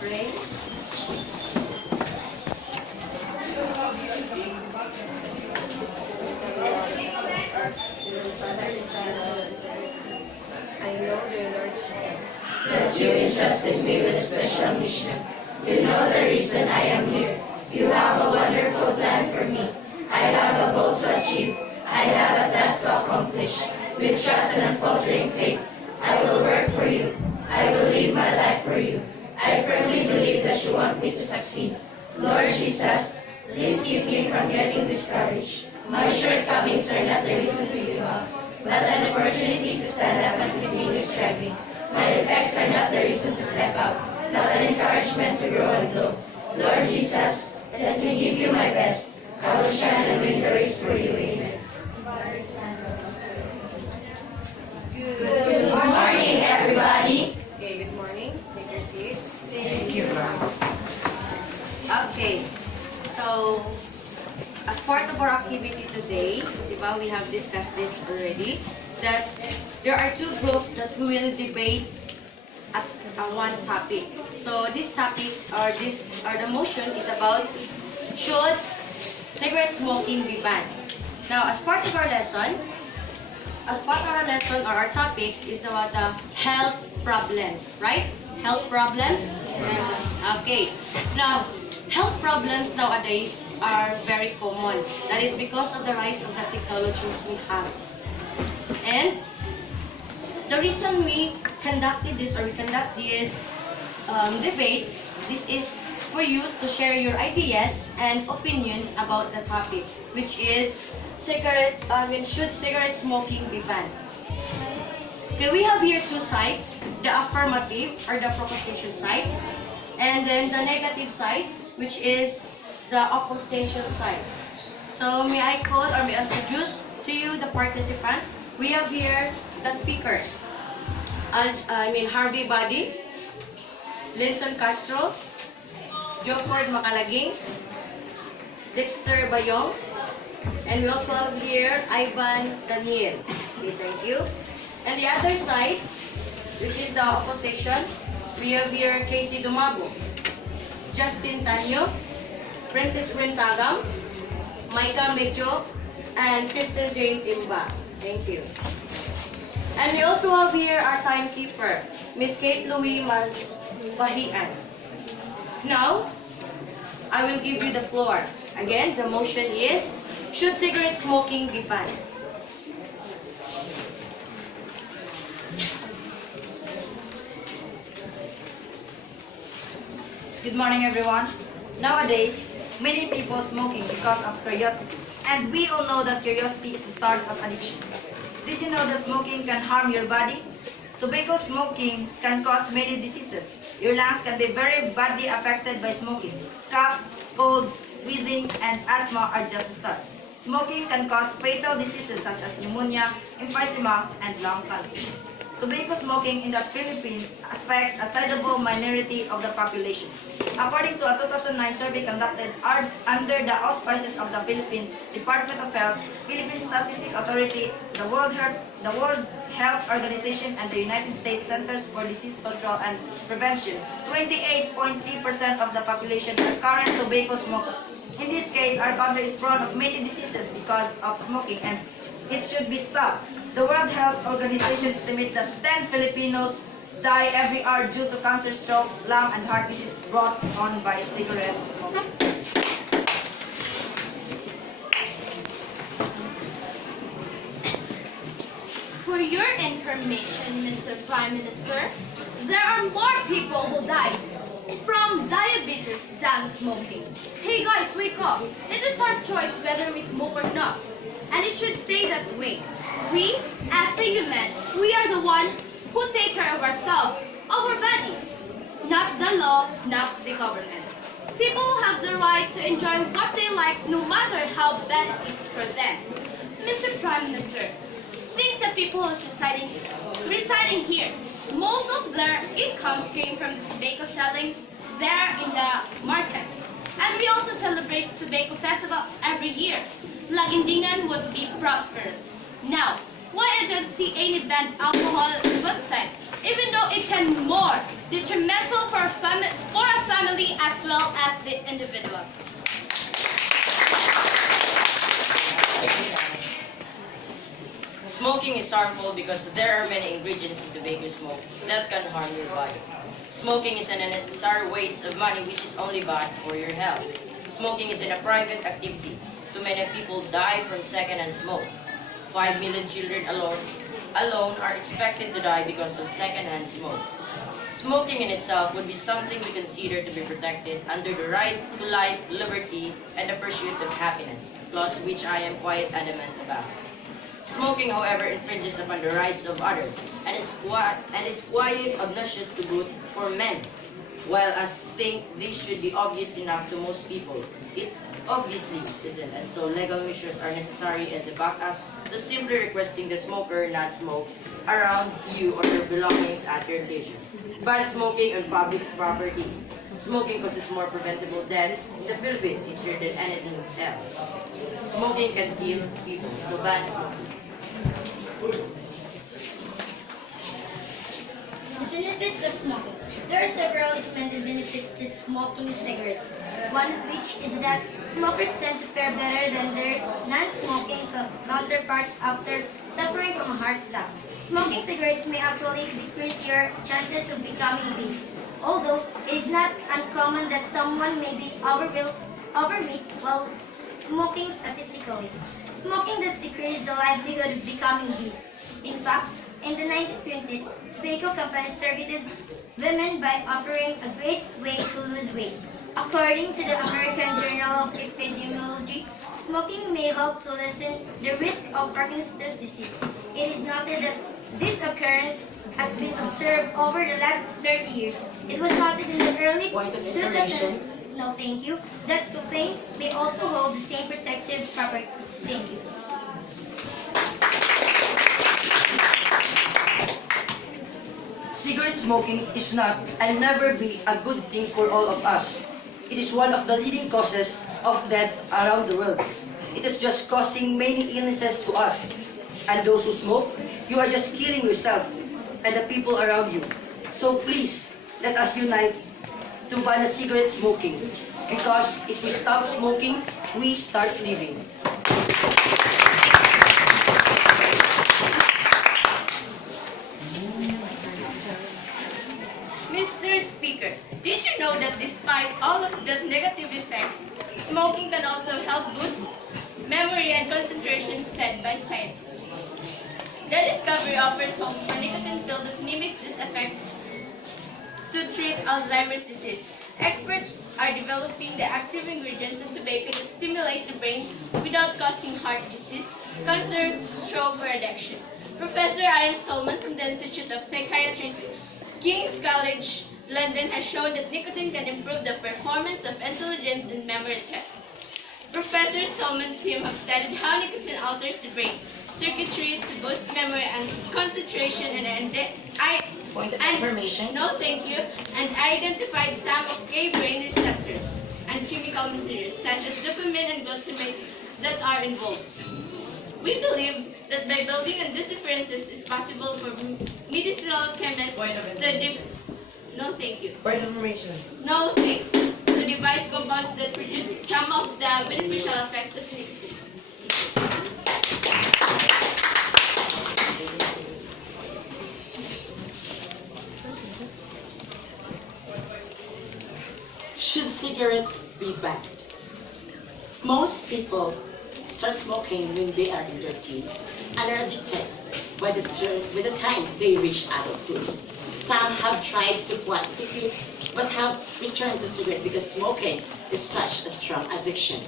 pray. I know, dear Lord Jesus, that you entrusted me with a special mission. You know the reason I am here. You have a wonderful plan for me. I have a goal to achieve. I have a task to accomplish. With trust and unfaltering faith, I will work for you. I will live my life for you. I firmly believe that you want me to succeed. Lord Jesus, please keep me from getting discouraged. My shortcomings are not the reason to give up, but an opportunity to stand up and continue striving. My defects are not the reason to step up, but an encouragement to grow and grow. Lord Jesus, let me give you my best. I will shine and win the race for you. Amen. Good morning, everybody. okay, good morning. Take your seat. Thank you, ma'am. Okay, so as part of our activity today, diba, we have discussed this already, that there are two groups that we will debate at one topic. So this topic or the motion is about should cigarette smoking be banned. Now, as part of our lesson, or our topic is about the health problems, right? Health problems? Okay. Now, health problems nowadays are very common. That is because of the rise of the technologies we have. And the reason we conduct this debate, this is for you to share your ideas and opinions about the topic, which is should cigarette smoking be banned? Okay, we have here two sides, the affirmative or the proposition side, and then the negative side, which is the opposition side. So may I introduce to you the participants? We have here the speakers. Harvey Buddy, Linson Castro, Joford Macalaging, Dexter Bayong, and we also have here Ivan Daniel. Okay, thank you. And the other side, which is the opposition, we have here Casey Dumabo, Justin Tanyo, Princess Brentagam, Micah Mejo, and Kristen Jane Timba. Thank you. And we also have here our timekeeper, Miss Kate Louie Bahian. Now, I will give you the floor. Again, the motion is, should cigarette smoking be banned? Good morning, everyone. Nowadays, many people smoking because of curiosity. And we all know that curiosity is the start of addiction. Did you know that smoking can harm your body? Tobacco smoking can cause many diseases. Your lungs can be very badly affected by smoking. Coughs, colds, wheezing, and asthma are just the start. Smoking can cause fatal diseases such as pneumonia, emphysema, and lung cancer. Tobacco smoking in the Philippines affects a sizable minority of the population. According to a 2009 survey conducted under the auspices of the Philippines Department of Health, Philippine Statistics Authority, the World Health Organization, and the United States Centers for Disease Control and Prevention, 28.3% of the population are current tobacco smokers. In this case, our country is prone of many diseases because of smoking, and it should be stopped. The World Health Organization estimates that 10 Filipinos die every hour due to cancer, stroke, lung, and heart disease brought on by cigarette smoking. For your information, Mr. Prime Minister, there are more people who dies from diabetes than smoking. Hey guys, wake up! It is our choice whether we smoke or not. And it should stay that way. We, as a human, we are the one who take care of ourselves, our body. Not the law, not the government. People have the right to enjoy what they like no matter how bad it is for them. Mr. Prime Minister, think that people are residing here. Most of their incomes came from the tobacco selling there in the market. And we also celebrate tobacco festival every year. Lagindingan would be prosperous. Now, why I don't see any banned alcohol website, even though it can more detrimental for a as well as the individual. Smoking is harmful because there are many ingredients in tobacco smoke that can harm your body. Smoking is an unnecessary waste of money which is only bad for your health. Smoking is a private activity. Too many people die from secondhand smoke. 5 million children alone are expected to die because of secondhand smoke. Smoking in itself would be something we consider to be protected under the right to life, liberty, and the pursuit of happiness, clause which I am quite adamant about. Smoking, however, infringes upon the rights of others and is quite obnoxious to boot for men. While I think this should be obvious enough to most people, it obviously isn't, and so legal measures are necessary as a backup to simply requesting the smoker not smoke around you or your belongings at your leisure. Ban smoking on public property. Smoking causes more preventable deaths in the Philippines each year than anything else. Smoking can kill people, so ban smoking. The benefits of smoking. There are several recommended benefits to smoking cigarettes, one of which is that smokers tend to fare better than their non-smoking counterparts after suffering from a heart attack. Smoking cigarettes may actually decrease your chances of becoming obese, although it is not uncommon that someone may be overweight while smoking statistically. Smoking does decrease the likelihood of becoming obese. In fact, in the 1920s, tobacco companies targeted women by offering a great way to lose weight. According to the American Journal of Epidemiology, smoking may help to lessen the risk of Parkinson's disease. It is noted that this occurrence has been observed over the last 30 years. It was noted in the early Point of 2000s. information. No, thank you. That tobacco may also hold the same protective properties. Thank you. Cigarette smoking is not and never be a good thing for all of us. It is one of the leading causes of death around the world. It is just causing many illnesses to us. And those who smoke, you are just killing yourself and the people around you. So please, let us unite to ban cigarette smoking. Because if we stop smoking, we start living. Mr. Speaker, did you know that despite all of the negative effects, smoking can also help boost memory and concentration said by scientists? The discovery offers hope for nicotine pill that mimics these effects to treat Alzheimer's disease. Experts are developing the active ingredients in tobacco that stimulate the brain without causing heart disease, cancer, stroke, or addiction. Professor Ian Stallman from the Institute of Psychiatry, King's College, London, has shown that nicotine can improve the performance of intelligence and memory tests. Professor Stallman's team have studied how nicotine alters the brain circuitry to boost memory and concentration Point of and information. no thank you, and identified some of key brain receptors and chemical messengers such as dopamine and glutamate that are involved. We believe that by building on these differences is possible for medicinal chemists Point of to information. no thank you. Point of information. No thanks to devise compounds that produce some of the beneficial effects of nicotine. Should cigarettes be banned? Most people start smoking when they are in their teens and are addicted by the time they reach adulthood. Some have tried to quit but have returned to cigarette because smoking is such a strong addiction.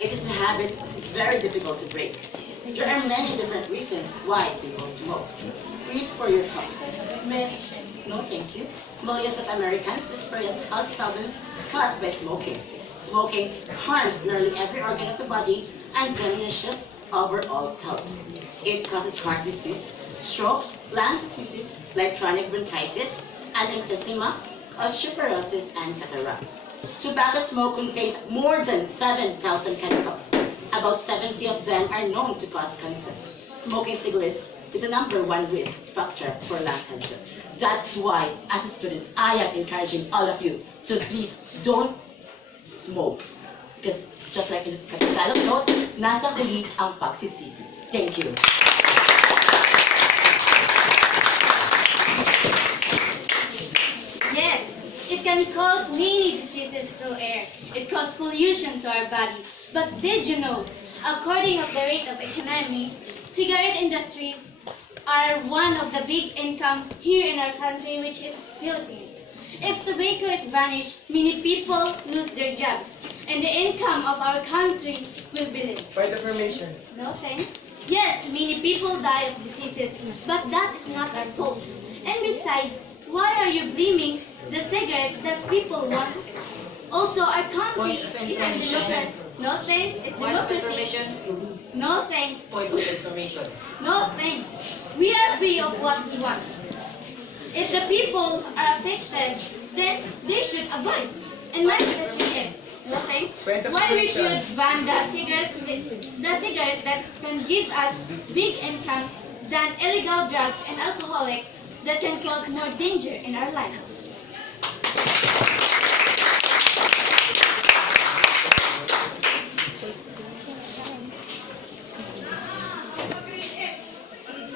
It is a habit that is very difficult to break. There are many different reasons why people smoke. Read for your health. No, thank you. Millions of Americans experience health problems caused by smoking. Smoking harms nearly every organ of the body and diminishes overall health. It causes heart disease, stroke, lung diseases like chronic bronchitis and emphysema, osteoporosis, and cataracts. Tobacco smoke contains more than 7,000 chemicals. About 70 of them are known to cause cancer. Smoking cigarettes is the #1 risk factor for lung cancer. That's why, as a student, I am encouraging all of you So please, don't smoke. Because just like in the Tagalog note, nasa huli ang pagsisisi. Thank you. Yes, it can cause many diseases through air. It causes pollution to our body. But did you know, according to the rate of economy, cigarette industries are one of the big income here in our country, which is Philippines. If tobacco is vanished, many people lose their jobs, and the income of our country will be less. Point of information. No thanks. Yes, many people die of diseases, but that is not our fault. And besides, why are you blaming the cigarette that people want? Also, our country is a democracy. No thanks, it's democracy. No thanks. Point of information. No thanks. We are free of what we want. If the people are affected, then they should avoid. And my question is, no thanks, why we should ban the cigarette that can give us big income than illegal drugs and alcoholic that can cause more danger in our lives.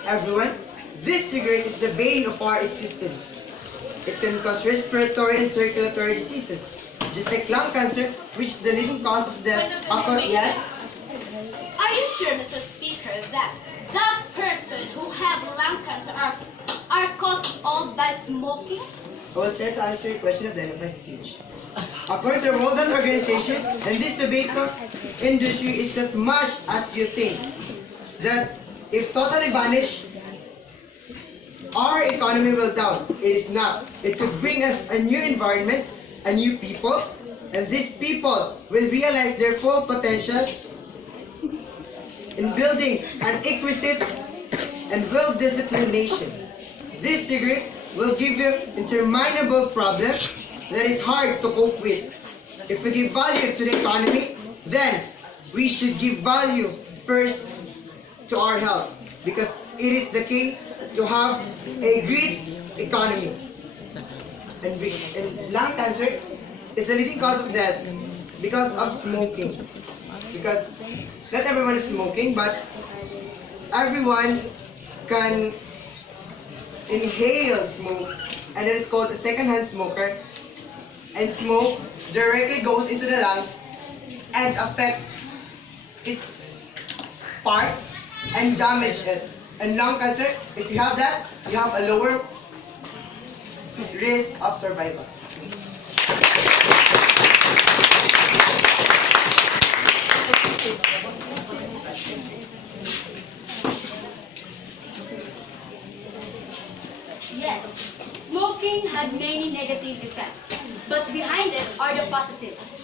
Everyone, this cigarette is the bane of our existence. It can cause respiratory and circulatory diseases, just like lung cancer, which is the leading cause of death. Yes? Are you sure, Mr. Speaker, that that person who have lung cancer are caused all by smoking? I will try to answer your question at the end of my speech. According to the World Health Organization, and this tobacco industry is not much as you think. That if totally vanished, our economy will down. It is not. It could bring us a new environment, a new people, and these people will realize their full potential in building an exquisite and well-disciplined nation. This cigarette will give you interminable problems that is hard to cope with. If we give value to the economy, then we should give value first to our health, because it is the key to have a great economy. And lung cancer is the leading cause of death because of smoking. Because not everyone is smoking, but everyone can inhale smoke, and it is called a second-hand smoker. And smoke directly goes into the lungs and affect its parts and damage it. And lung cancer, if you have that, you have a lower risk of survival. Yes, smoking had many negative effects, but behind it are the positives.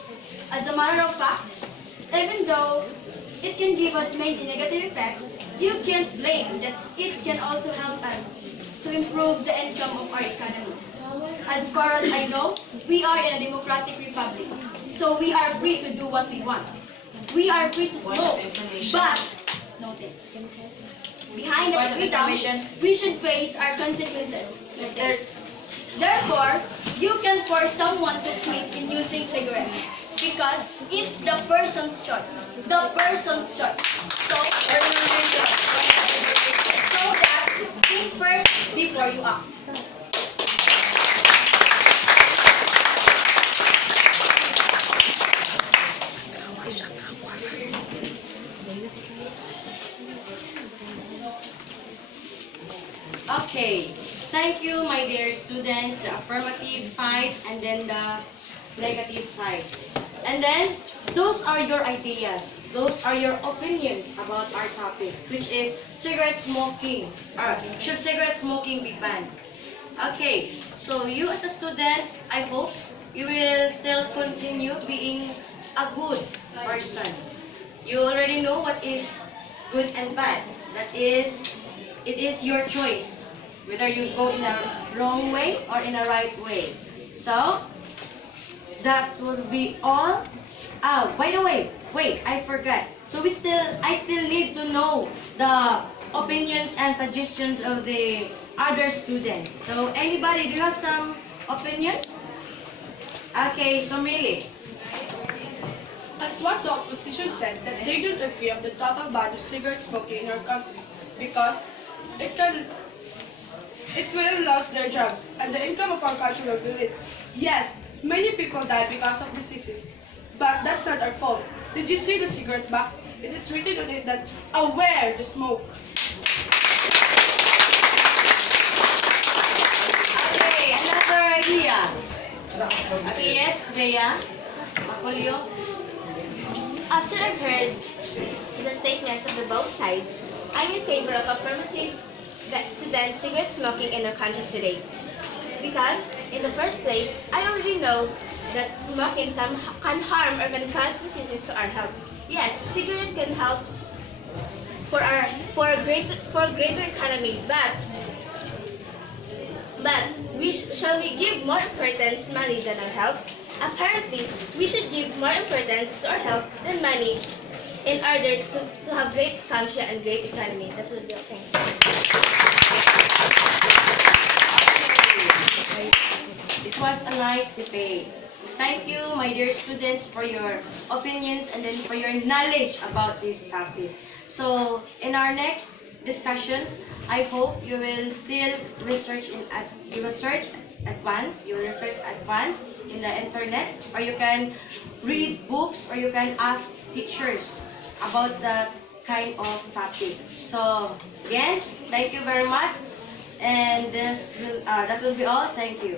As a matter of fact, even though it can give us many negative effects, you can't blame that it can also help us to improve the income of our economy. As far as I know, we are in a democratic republic, so we are free to do what we want. We are free to smoke, but no thanks. Behind the freedom, we should face our consequences. Therefore, you can force someone to quit in using cigarettes because it's the person's choice. The person's choice. So that think first before you act. Okay, thank you, my dear students, the affirmative side and then the negative side. And then, those are your ideas, those are your opinions about our topic, which is cigarette smoking, or should cigarette smoking be banned? Okay, so you as a student, I hope you will still continue being a good person. You already know what is good and bad. That is, it is your choice whether you go in a wrong way or in a right way. So, that will be all. By the way, wait, I forgot. So I still need to know the opinions and suggestions of the other students. So anybody, do you have some opinions? Okay, so Millie. As one the opposition said that they don't agree of the total ban of cigarette smoking in our country because it will lose their jobs and the income of our country will be least. Yes, many people die because of diseases, but that's not our fault. Did you see the cigarette box? It is written on it that aware to smoke. Okay, another idea. Okay, yes, Bea. Makulio. After I've heard the statements of the both sides, I'm in favor of affirmative to ban cigarette smoking in our country today. Because, in the first place, I already know that smoking can harm or can cause diseases to our health. Yes, cigarette can help for a greater economy, but shall we give more importance to money than our health? Apparently, we should give more importance to our health than money in order to have great country and great economy. That's what we'll think. It was a nice debate. Thank you, my dear students, for your opinions and then for your knowledge about this topic. So, in our next discussions, I hope you will still research advance in the internet, or you can read books, or you can ask teachers about the kind of topic. So, again, thank you very much, and that will be all. Thank you.